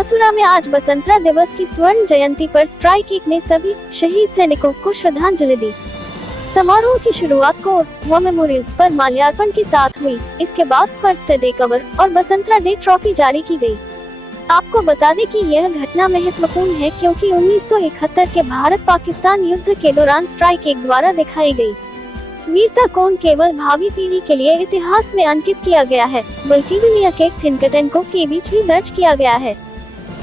मथुरा में आज बसंतरा दिवस की स्वर्ण जयंती पर स्ट्राइक एक ने सभी शहीद सैनिकों को श्रद्धांजलि दी। समारोह की शुरुआत को वॉर मेमोरियल पर माल्यार्पण के साथ हुई। इसके बाद फर्स्ट डे कवर और बसंतरा डे ट्रॉफी जारी की गई। आपको बता दें कि यह घटना महत्वपूर्ण है क्योंकि 1971 के भारत पाकिस्तान युद्ध के दौरान स्ट्राइक एक द्वारा दिखाई गई वीरता को केवल भावी पीढ़ी के लिए इतिहास में अंकित किया गया है, बल्कि दुनिया के थिंकटैंकों के बीच भी दर्ज किया गया है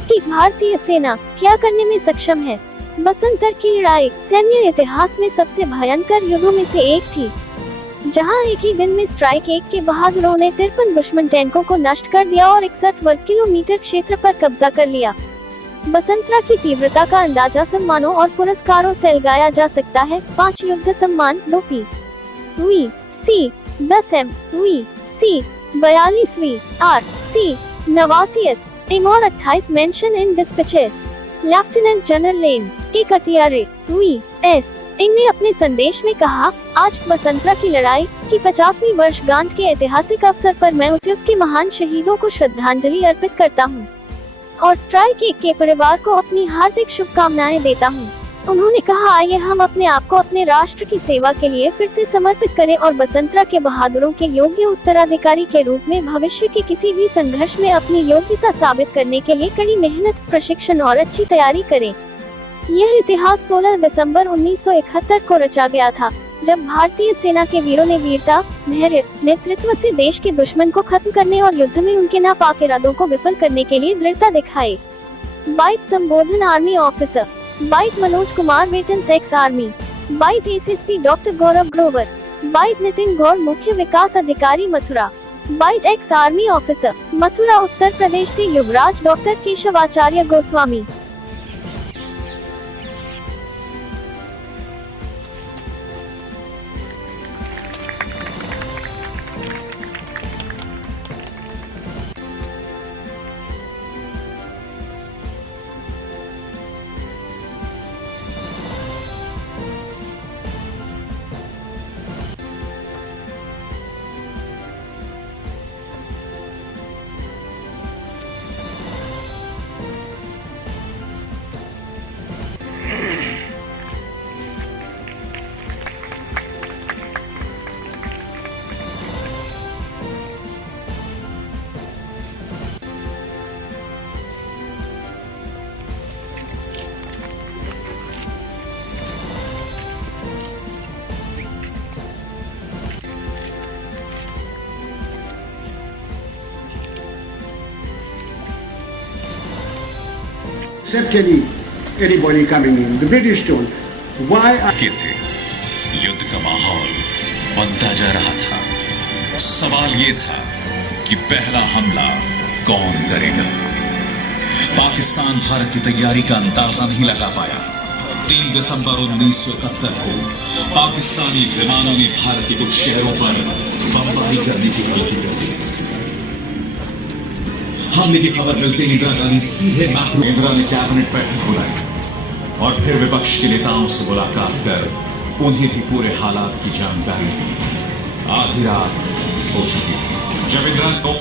कि भारतीय सेना क्या करने में सक्षम है। बसंतर की लड़ाई सैन्य इतिहास में सबसे भयंकर युद्धों में से एक थी, जहां एक ही दिन में स्ट्राइक एक के बहादुरों ने 53 दुश्मन टैंकों को नष्ट कर दिया और 61 वर्ग किलोमीटर क्षेत्र पर कब्जा कर लिया। बसंतरा की तीव्रता का अंदाजा सम्मानों और पुरस्कारों से लगाया जा सकता है। 5 युद्ध सम्मान, 2 P.V.C. 10 M.V.C. 42 V.R.C. 89 S. और 28 mention in dispatches. Lieutenant general M K Katiyare V.S. ने अपने संदेश में कहा, आज बसंतरा की लड़ाई की 50वीं वर्षगांठ के ऐतिहासिक अवसर पर मैं उस युद्ध के महान शहीदों को श्रद्धांजलि अर्पित करता हूं और स्ट्राइक एक के परिवार को अपनी हार्दिक शुभकामनाएं देता हूं। उन्होंने कहा, आइए हम अपने आप को अपने राष्ट्र की सेवा के लिए फिर से समर्पित करें और बसंतरा के बहादुरों के योग्य उत्तराधिकारी के रूप में भविष्य के किसी भी संघर्ष में अपनी योग्यता साबित करने के लिए कड़ी मेहनत, प्रशिक्षण और अच्छी तैयारी करें। यह इतिहास 16 दिसंबर 1971 को रचा गया था, जब भारतीय सेना के वीरों ने वीरता, धैर्य, नेतृत्व से देश के दुश्मन को खत्म करने और युद्ध में उनके नापाक इरादों को विफल करने के लिए दृढ़ता दिखाई। बाइट संबोधन army officer, byte Manoj Kumar veterans ex army, byte SSP doctor Gaurav Grover, byte Nitin Gaur मुख्य विकास अधिकारी Mathura, byte ex army officer Mathura Uttar Pradesh से Yuvraj doctor Keshavacharya Goswami. Except anybody coming in, the British told, why are... थे युद्ध का माहौल बनता जा रहा था। सवाल ये था कि पहला हमला कौन करेगा। पाकिस्तान भारत की तैयारी का अंदाजा नहीं लगा पाया। 3 दिसंबर 1971 को पाकिस्तानी विमानों ने भारत के कुछ शहरों पर बमबारी करने की गलती कर दी। हमले की खबर मिलते ही इंदिरा गांधी सीधे इंदिरा ने कैबिनेट बैठक बुलाई और फिर विपक्ष के नेताओं से मुलाकात कर उन्हें भी पूरे हालात की जानकारी दी। आधी रात हो चुकी थी जब इंदिरा को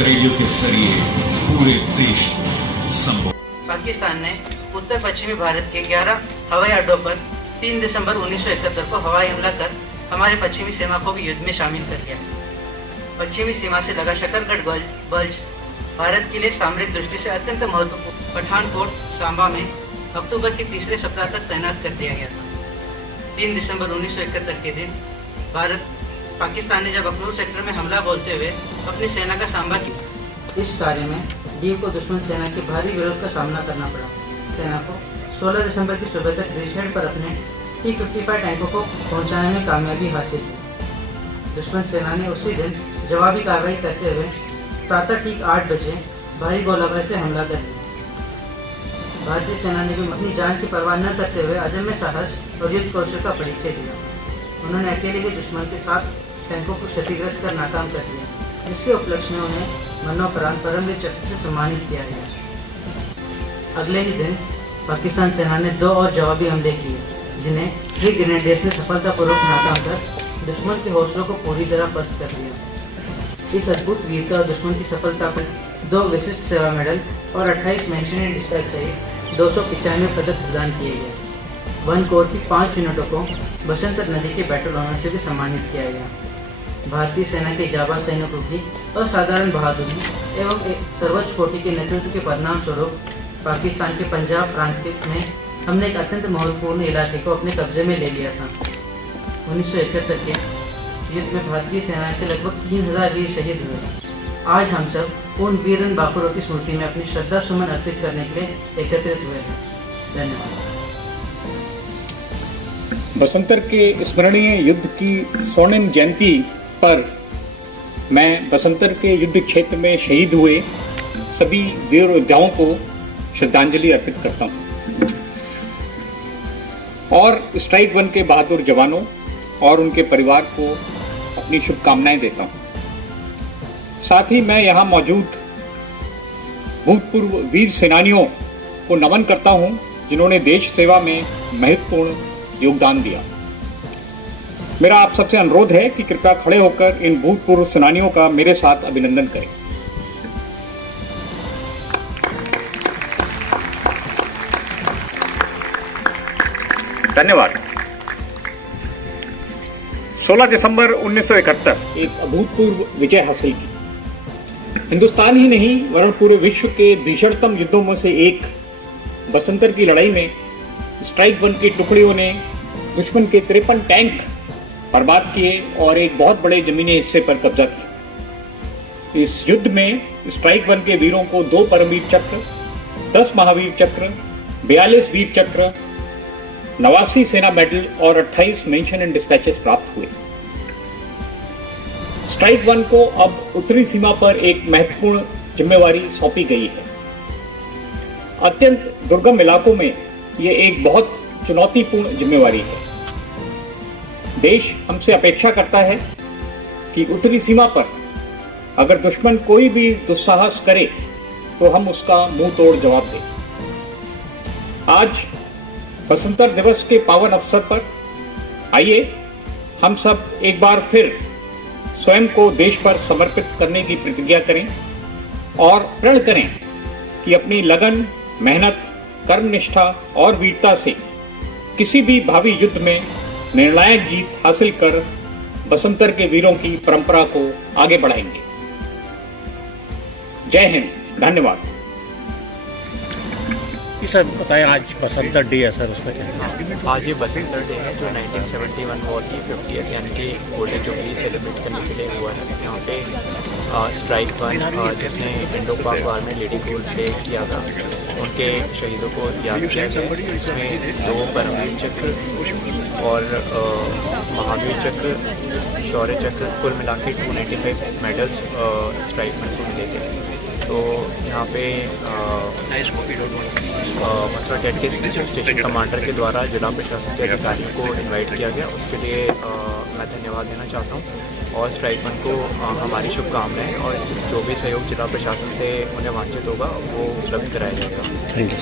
रेडियो के जरिए पूरे देश को संबोधित। पाकिस्तान ने उत्तर पश्चिमी भारत के 11 हवाई अड्डों पर 3 दिसंबर 1971 को हवाई हमला कर हमारे पश्चिमी सीमा को भी युद्ध में शामिल कर लिया। पश्चिमी सीमा से लगा शकरगढ़ बल्ज भारत के लिए सामरिक दृष्टि से अत्यंत महत्वपूर्ण पठानकोट, सांबा में अक्टूबर के तीसरे सप्ताह तक तैनात कर दिया गया था। 3 दिसंबर 1971 के दिन पाकिस्तान ने जब अखनूर सेक्टर में हमला बोलते हुए अपनी सेना का सांबा किया। इस कार्य में डी को दुश्मन सेना के भारी विरोध का सामना करना पड़ा। सेना को 16 दिसंबर की सुबह तक ब्रिजहेड पर अपने T-55 टैंकों को पहुंचाने में कामयाबी हासिल की। दुश्मन सेना ने उसी दिन जवाबी कार्रवाई करते हुए प्रातः ठीक 8 बजे भारी गोलाबारी से हमला कर दिया। भारतीय सेना ने भी अपनी जान की परवाह न करते हुए अदम्य साहस और युद्ध कौशल का परिचय दिया। उन्होंने अकेले ही दुश्मन के 7 टैंकों को क्षतिग्रस्त कर नाकाम कर दिया, जिसके उपलक्ष्य में उन्हें मरणोपरांत परमवीर चक्र से सम्मानित किया गया। अगले ही दिन पाकिस्तान सेना ने 2 और जवाबी हमले किए, जिन्हें 3 ग्रेनेडियर्स ने सफलतापूर्वक नाकाम कर दुश्मन के हौसलों को पूरी तरह पस्त कर दिया। इस अद्भुत वीरता और दुश्मन की सफलता पर 2 विशिष्ट सेवा मेडल और 28 मेंशन एंड डिस्पैच सहित 295 पदक प्रदान किए गए। वन कोर की 5 यूनिटों को बसंतर नदी के बैटल ऑनर से भी सम्मानित किया गया। भारतीय सेना के जाबाज सैनिकों की असाधारण बहादुरी एवं एक सर्वोच्च कोटि के नेतृत्व के परिणाम स्वरूप पाकिस्तान के पंजाब प्रांत में हमने एक अत्यंत महत्वपूर्ण इलाके को अपने कब्जे में ले लिया था। 1971 के युद्ध में भारतीय सेना के लगभग 3000 वीर शहीद हुए। आज हम सब उन वीरन बाकुरों की स्मृति में अपनी श्रद्धा सुमन अर्पित करने के लिए एकत्रित हुए हैं। धन्यवाद। बसंतर के स्मरणीय युद्ध की स्वर्णिम जयंती पर मैं बसंतर के युद्ध क्षेत्र में शहीद हुए सभी वीर योद्धाओं को श्रद्धांजलि अर्पित करता हूँ और स्ट्राइक वन के बहादुर जवानों और उनके परिवार को अपनी शुभकामनाएं देता हूँ। साथ ही मैं यहाँ मौजूद भूतपूर्व वीर सेनानियों को नमन करता हूँ जिन्होंने देश सेवा में महत्वपूर्ण योगदान दिया। मेरा आप सबसे अनुरोध है कि कृपया खड़े होकर इन भूतपूर्व सेनानियों का मेरे साथ अभिनंदन करें। धन्यवाद। 16 दिसंबर 1971 एक अभूतपूर्व विजय हासिल की। हिंदुस्तान ही नहीं वरन पूरे विश्व के भीषणतम युद्धों में से एक बसंतर की लड़ाई में स्ट्राइक वन की टुकड़ियों ने दुश्मन के 53 टैंक बर्बाद किए और एक बहुत बड़े जमीनी हिस्से पर कब्जा किया। इस युद्ध में स्ट्राइक वन के वीरों को 2 परमवीर चक्र, 10 महावीर चक्र, 42 वीर चक्र, 89 सेना मेडल और 28 मेंशन एंड डिस्पैचेस प्राप्त हुए। स्ट्राइक वन को अब उत्तरी सीमा पर एक महत्वपूर्ण जिम्मेवारी सौंपी गई है। अत्यंत दुर्गम इलाकों में ये एक बहुत चुनौतीपूर्ण जिम्मेवारी है। देश हमसे अपेक्षा करता है कि उत्तरी सीमा पर अगर दुश्मन कोई भी दुस्साहस करे तो हम उसका मुंह तोड़ जवाब दें। आज बसंतर दिवस के पावन अवसर पर आइए हम सब एक बार फिर स्वयं को देश पर समर्पित करने की प्रतिज्ञा करें और प्रण करें कि अपनी लगन, मेहनत, कर्मनिष्ठा और वीरता से किसी भी भावी युद्ध में निर्णायक जीत हासिल कर बसंतर के वीरों की परंपरा को आगे बढ़ाएंगे। जय हिंद। धन्यवाद। सर बताएं, आज बसंतर डे है सर, उसमें क्या? आज ये बसंतर डे है जो 1971 वॉर की 50th यानी कि गोल्डन जुबली सेलिब्रेट करने के लिए हुआ है। यहाँ पे स्ट्राइक वन जिसने इंडो पाक वार में लेडी गोल्ड प्ले किया था उनके शहीदों को याद किया गया। इसमें 2 परमवीर चक्र और महावीर चक्र, शौर्य चक्र, कुल मिला के 295 मेडल्स स्ट्राइक वन को मिले थे। तो यहाँ पे मथुरा कैट के स्टेशन कमांडर के द्वारा जिला प्रशासन के अधिकारियों को इनवाइट किया गया। उसके लिए मैं धन्यवाद देना चाहता हूँ और स्ट्राइक वन को हमारी शुभकामनाएं और जो भी सहयोग जिला प्रशासन से उन्हें वांछित होगा वो उपलब्ध कराया जाएगा। Thank you.